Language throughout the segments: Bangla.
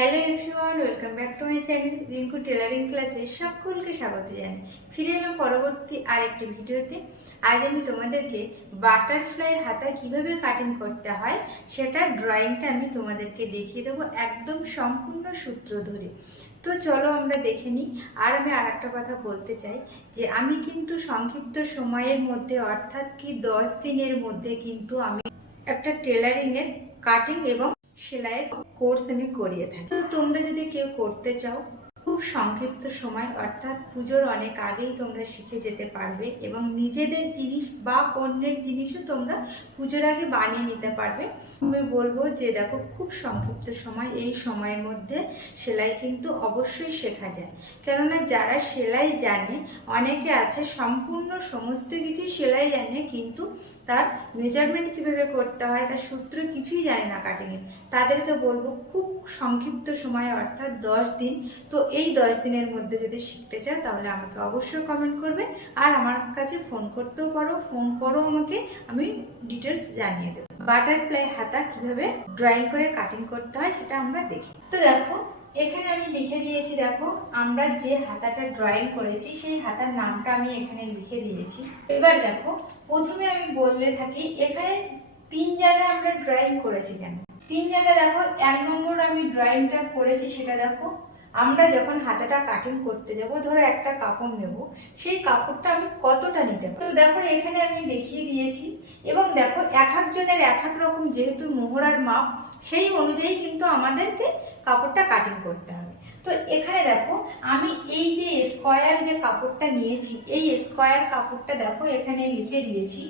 Hello everyone welcome back to my channel Rinku tailoring ক্লাসে সকলকে স্বাগত জানাই। ফিরে এলাম পরবর্তী আরেকটি ভিডিওতে। আজ আমি তোমাদেরকে বাটারফ্লাই হাতা কীভাবে কাটিং করতে হয় সেটা ড্রয়িংটা আমি তোমাদেরকে দেখিয়ে দেবো একদম সম্পূর্ণ সূত্র ধরে। তো চলো আমরা দেখে নিই। আর আমি আর একটা কথা বলতে চাই, যে আমি কিন্তু সংক্ষিপ্ত সময়ের মধ্যে, অর্থাৎ কি দশ দিনের মধ্যে কিন্তু আমি একটা টেলারিং এর কাটিং এবং সেলাইয়ের কোর্স আমি করিয়ে থাকি। তো তোমরা যদি কেউ করতে চাও খুব সংক্ষিপ্ত সময়, অর্থাৎ পুজোর অনেক আগেই তোমরা শিখে যেতে পারবে এবং নিজেদের জিনিস বা পণ্যের জিনিসও তোমরা পুজোর আগে বানিয়ে নিতে পারবে। আমি বলব যে দেখো, খুব সংক্ষিপ্ত সময়, এই সময়ের মধ্যে সেলাই কিন্তু অবশ্যই শেখা যায়। কেননা যারা সেলাই জানে, অনেকে আছে সম্পূর্ণ সমস্ত কিছু সেলাই জানে, কিন্তু তার মেজারমেন্ট কীভাবে করতে হয়, তার সূত্র কিছুই জানে না কাটিংয়ের তাদেরকে বলব খুব সংক্ষিপ্ত সময়, অর্থাৎ দশ দিন। তো এই দশ দিনের মধ্যে যদি শিখতে চাও, তাহলে আমাকে অবশ্যই কমেন্ট করবে। আর আমার কাছে ফোন করতেও পারো ফোন করো আমাকে, আমি ডিটেলস জানিয়ে দেবো। বাটারফ্লাই হাতা কীভাবে ড্রয়িং করে কাটিং করতে হয় সেটা আমরা দেখি। তো দেখো, এখানে আমি লিখে দিয়েছি, দেখো, আমরা যে হাতাটা ড্রয়িং করেছি, সেই হাতার নামটা আমি এখানে লিখে দিয়েছি। এবার দেখো, প্রথমে আমি বললে থাকি, এখানে তিন জায়গায় আমরা ড্রয়িং করেছি কেন? তিন জায়গায় দেখো, এক নম্বর আমি ড্রয়িংটা করেছি, সেটা দেখো আমরা যখন হাতাটা কাটিং করতে যাব, ধরো একটা কাপড় নেব, সেই কাপড়টা আমি কতটা নিতে পারি তো দেখো, এখানে আমি দেখিয়ে দিয়েছি এবং দেখো, এক একজনের এক এক রকম যেহেতু মোহরার মাপ, সেই অনুযায়ী কিন্তু আমাদেরকে কাপড়টা কাটিং করতে হবে। তো এখানে দেখো, আমি এই যে স্কোয়ার যে কাপড়টা নিয়েছি, এই স্কোয়ার কাপড়টা দেখো এখানে লিখে দিয়েছি।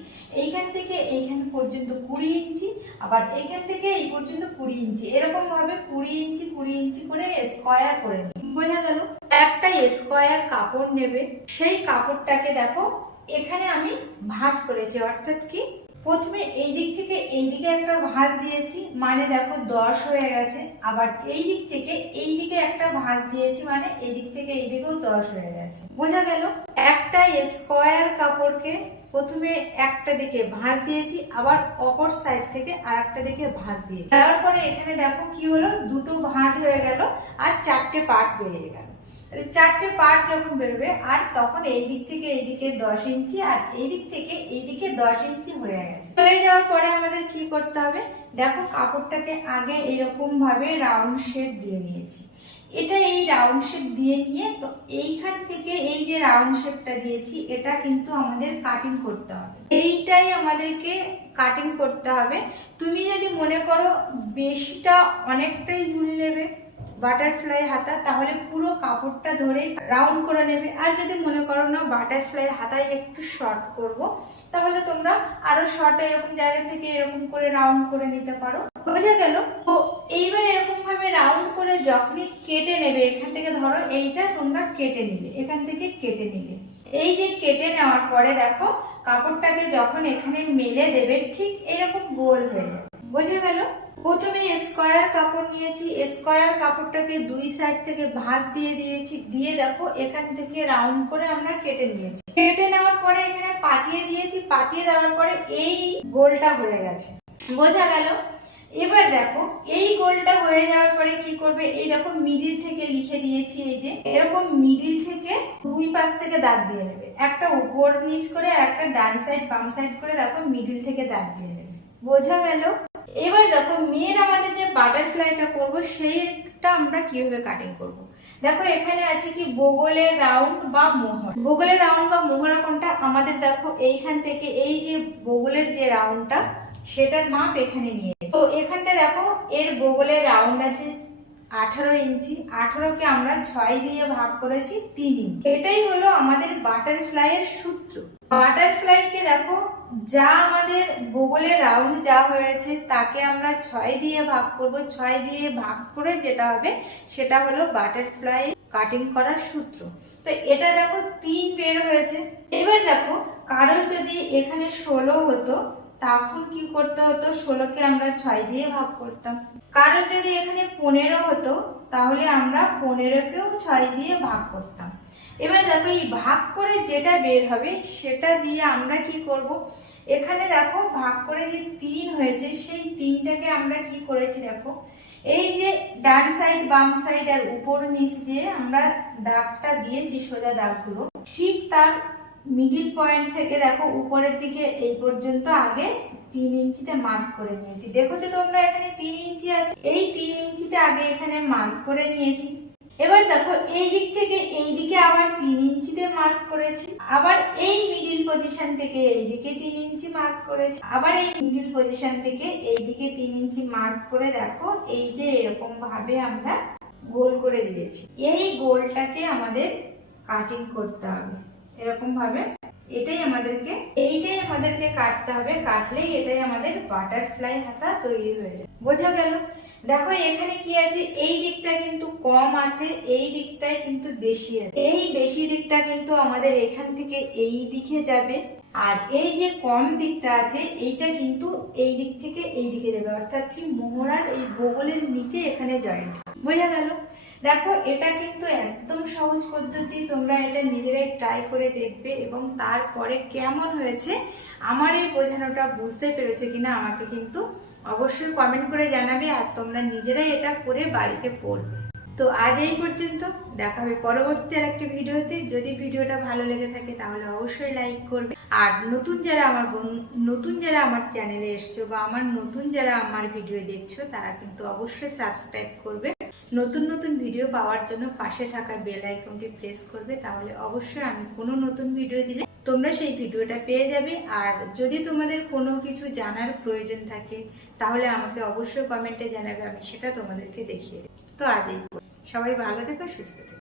এইখান থেকে এইখান পর্যন্ত কুড়ি ইঞ্চি, আবার এইখান থেকে এই পর্যন্ত কুড়ি ইঞ্চি। এরকম ভাবে কুড়ি ইঞ্চি কুড়ি ইঞ্চি করে স্কোয়ার করে নিই। বোঝা গেল? একটা স্কোয়ার কাপড় নেবে, সেই কাপড়টাকে দেখো, এখানে আমি ভাঁজ করেছি, অর্থাৎ কি? প্রথমে এই দিক থেকে এই দিকে একটা ভাঁজ দিয়েছি মানে দেখো দশ হয়ে গেছে। আবার এই দিক থেকে এই দিকে একটা ভাঁজ দিয়েছি মানে এই দিক থেকে এই দিকেও দশ হয়ে গেছে। বোঝা গেল? একটা স্কোয়ার কাপড়কে প্রথমে একটা দিকে ভাঁজ দিয়েছি, আবার অপর সাইড থেকে আর একটা দিকে ভাঁজ দিয়েছি। তারপরে এখানে দেখো কি হলো? দুটো ভাঁজ হয়ে গেল, আর চারটে পার্ট বেরিয়ে গেল। তাহলে চারটে পার্ট যখন বেরোবে, আর তখন এই দিক থেকে এই দিকে দশ ইঞ্চি, আর এই দিক থেকে এই দিকে দশ ইঞ্চি হয়ে গেছে। হয়ে যাওয়ার পরে আমাদের কি করতে হবে? দেখো, কাপড়টাকে আগে এরকম ভাবে রাউন্ড শেপ দিয়ে নিয়েছি। এটা এই রাউন্ড শেপ দিয়ে নিয়ে, তো এইখান থেকে এই যে রাউন্ড শেপটা দিয়েছি, এটা কিন্তু আমাদের কাটিং করতে হবে। এইটাই আমাদেরকে কাটিং করতে হবে। তুমি যদি মনে করো, বেশিটা অনেকটাই ঝুল নেবে বাটারফ্লাই হাতা, তাহলে পুরো কাপড়টা ধরে রাউন্ড করে নেবে। আর যদি মনে করো না বাটারফ্লাই হাতায় একটু শর্ট করব, তাহলে তোমরা আরও শর্ট এরকম জায়গা থেকে এরকম করে রাউন্ড করে নিতে পারো। বোঝা গেল? তো এইবার এরকম ভাবে রাউন্ড করে যখনই কেটে নেবে, এখান থেকে ধরো এইটা তোমরা কেটে নিলে, এখান থেকে কেটে নিলে। এই যে কেটে নেওয়ার পরে দেখো, কাপড়টাকে যখন এখানে মেলে দেবে, ঠিক এরকম গোল হয়ে যাবে। বোঝা গেল? প্রথমে স্কোয়ার কাপড় নিয়েছি, স্কোয়ার কাপড়টাকে দুই সাইড থেকে ভাঁজ দিয়ে দিয়েছি, দিয়ে দেখো এখান থেকে রাউন্ড করে আমরা কেটে নিয়েছি। কেটে নেওয়ার পরে এখানে পাতিয়ে দিয়েছি, পাতিয়ে দেওয়ার পরে এই গোলটা হয়ে গেছে। বোঝা গেল? এবার দেখো, এই গোলটা হয়ে যাওয়ার পরে কি করবে? এই দেখো মিডিল থেকে লিখে দিয়েছি এই যে, এরকম মিডিল থেকে দুই পাশ থেকে দাগ দিয়ে নেবে। একটা উপর নিচ করে একটা ডান সাইড বাম সাইড করে দেখো মিডিল থেকে দাগ দিয়ে নেবে। বোঝা গেল? এবার দেখো, মেয়ের আমাদের যে বাটারফ্লাইটা করব, সেইটা আমরা কীভাবে কাটিং করব। দেখো, এখানে আছে কি বগলের রাউন্ড বা মোহর। বগলের রাউন্ড বা মোহরা কোনটা? আমাদের দেখো, এইখান থেকে এই যে বগলের যে রাউন্ডটা সেটার মাপ এখানে নিয়ে তো এখানটা দেখো, এর বগলের রাউন্ড আছে আঠারো ইঞ্চি। আঠারোকে আমরা ছয় দিয়ে ভাগ করেছি তিন ইঞ্চি। এটাই হলো আমাদের বাটারফ্লাই এর সূত্র। বাটারফ্লাই কে দেখো যা আমাদের বগলের রাউন্ড যা হয়েছে, তাকে আমরা ছয় দিয়ে ভাগ করব। ছয় দিয়ে ভাগ করে যেটা হবে, সেটা হলো বাটারফ্লাই কাটিং করার সূত্র। তো এটা দেখো, তিন বের হয়েছে। এবার দেখো, কারোর যদি এখানে ষোলো হতো, তখন কি করতে হতো? ষোলোকে আমরা ছয় দিয়ে ভাগ করতাম। কারোর যদি এখানে পনেরো হতো, তাহলে আমরা পনেরোকেও ছয় দিয়ে ভাগ করতাম। এবার দেখো, এই ভাগ করে যেটা বের হবে, সেটা দিয়ে আমরা কি করব? এখানে দেখো, ভাগ করে যে তিন হয়েছে, সেই তিনটাকে আমরা কি করেছি দেখো? এই যে ডান সাইড বাম সাইড আর উপর নিচ যে আমরা দাগটা দিয়েছি, সোজা দাগগুলো। ঠিক তার মিডিল পয়েন্ট থেকে দেখো, উপরের দিকে এই পর্যন্ত আগে তিন ইঞ্চিতে মার্ক করে নিয়েছি। দেখো যে তোমরা এখানে তিন ইঞ্চি আছে? এই তিন ইঞ্চিতে আগে এখানে মার্ক করে নিয়েছি। এবার দেখো, এই দিক থেকে এই দিকে ইঞ্চিতে মার্ক করেছি। আবার এই মিডিল পজিশন থেকে এইদিকে তিন ইঞ্চি মার্ক করেছি। আবার এই মিডিল পজিশন থেকে এই দিকে তিন ইঞ্চি মার্ক করে দেখো, এই যে এরকম ভাবে আমরা গোল করে দিয়েছি। এই গোলটাকে আমাদের কাটিং করতে হবে। এরকম ভাবে এটাই আমাদেরকে, এইটাই আমাদেরকে কাটতে হবে, কাটলেই এটাই আমাদের বাটারফ্লাই হাতা তৈরি হয়ে যায়। বোঝা গেল? দেখো, এখানে কি আছে? এই দিকটা কিন্তু কম আছে, এই দিকটায় কিন্তু বেশি আছে। এই বেশি দিকটা কিন্তু আমাদের এখান থেকে এই দিকে যাবে। আর এই যে কম দিকটা আছে, এইটা কিন্তু এই দিক থেকে এই দিকে যাবে। অর্থাৎ কি মোহরার এই বগলের নিচে এখানে জয়েন্ট বোঝা গেল? দেখো, এটা কিন্তু একদম সহজ পদ্ধতি। তোমরা এটা নিজেরাই ট্রাই করে দেখবে এবং তারপরে কেমন হয়েছে আমার এই বোঝানোটা বুঝতে পেরেছে কিনা আমাকে কিন্তু অবশ্যই কমেন্ট করে জানাবে আর তোমরা নিজেরাই এটা করে বাড়িতে পড়বে। তো আজ এই পর্যন্ত, দেখা হবে পরবর্তী আর একটি ভিডিওতে। যদি ভিডিওটা ভালো লেগে থাকে তাহলে অবশ্যই লাইক করবে। আর নতুন যারা আমার নতুন যারা আমার চ্যানেলে এসছো বা আমার নতুন যারা আমার ভিডিও দেখছ, তারা কিন্তু অবশ্যই সাবস্ক্রাইব করবে। নতুন নতুন ভিডিও পাওয়ার জন্য পাশে থাকা বেল আইকনটি প্রেস করবে, তাহলে অবশ্যই আমি কোনো নতুন ভিডিও দিলে তোমরা সেই ভিডিওটা পেয়ে যাবে। আর যদি তোমাদের কোনো কিছু জানার প্রয়োজন থাকে, তাহলে আমাকে অবশ্যই কমেন্টে জানাবে, আমি সেটা তোমাদেরকে দেখিয়ে তো আজই সবাই ভালো থেকো, সুস্থ থেকো।